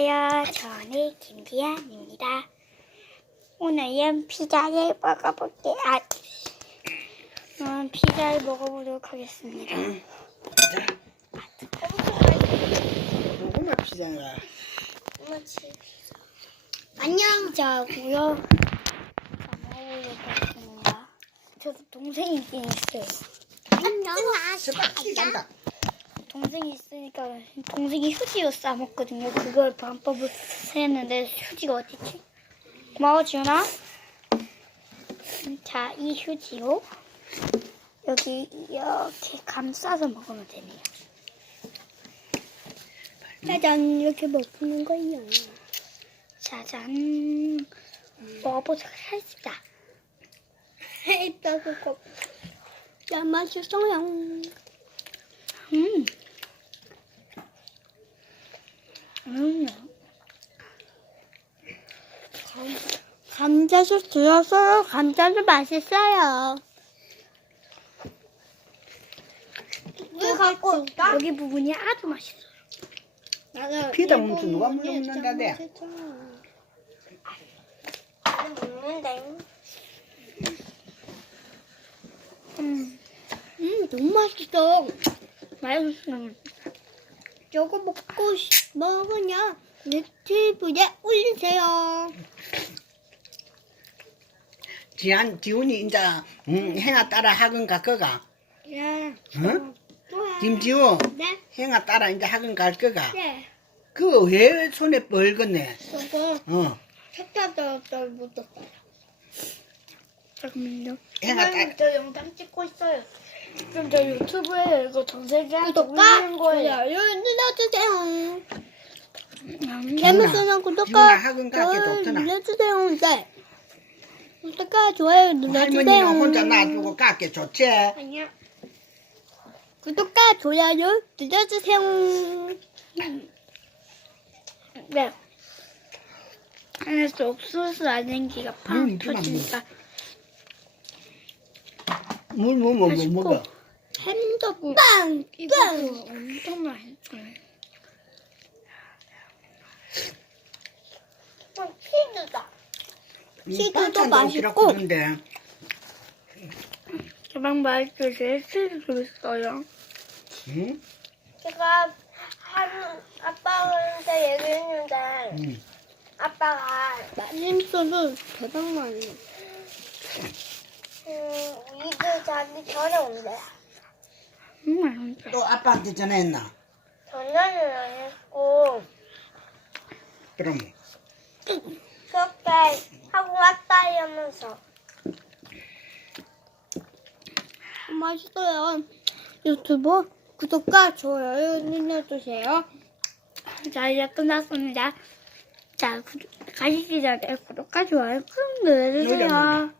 안녕하세요. 저는 김지연입니다. 오늘은 피자를 먹어볼게요. 아, 음, 피자를 먹어보도록 하겠습니다. 고구마 피자가 안녕. 피자고요. 자, 먹어보도록 하겠습니다. 저도 동생이 있긴 있어요. 안녕. 스파게티 간다. 동생이 있으니까 동생이 휴지로 싸먹거든요. 그걸 방법을 했는데 휴지가 어딨지? 고마워 지훈아. 자, 이 휴지로 여기 이렇게 감싸서 먹으면 되네요. 짜잔 이렇게 먹는 거예요. 짜잔 먹어보도록 하겠습니다. 입다 그거. 야 맛있어요. 음. 음. 감자도 들었어요. 감자도 맛있어요. 또 갖고 여기 부분이 아주 맛있어요. 나는 피자 뭉치 누가 물려 먹는다대? 먹는데. 음, 음 너무 맛있어. 맛있어. 저거 먹고 싶- 먹으냐? 유튜브에 올리세요. 지한 지훈이 이제 응, 행아 따라 학원 갈 거가. 예. 응? 좋아. 김지훈 네. 행아 따라 이제 학원 갈 거가. 네. 그거 왜 손에 뻘겋네? 저거 어. 또 묻었어요. 잠깐만요. 행아 따라. 저 영상 찍고 있어요. 그럼 저 유튜브에 이거 전 세계한테 올리는 거예요. 눌러주세요. 재밌으면 구독과 학원 가기 좋아요. 눌러주세요. 네. 구독과 좋아요 눌러주세요. 할머니가 혼자 놔두고 가기 좋지? 아니야. 구독과 좋아요 눌러주세요. 네. 안에서 옥수수 알갱이가 팡 음, 터지니까 물, 뭐, 뭐, 뭐, 맛있고. 먹어. 햄도 빵! 이것도 엄청 맛있어요. 음, 치즈도 반찬도 맛있고. 가장 맛있게 제일 치즈 있어요. 응? 제가 한 아빠한테 얘기했는데 응. 아빠가 맛있어도 대박 많이. 음, 이들 자기 전에 온대. 음, 맛있어. 또 아빠한테 전화했나? 전화는 안 했고 그럼. 그렇게 이러면서 맛있어요. 유튜브 구독과 좋아요 눌러주세요. 자, 이제 끝났습니다. 자, 구- 가시기 전에 구독과 좋아요 꾹 눌러주세요. 눌러, 눌러.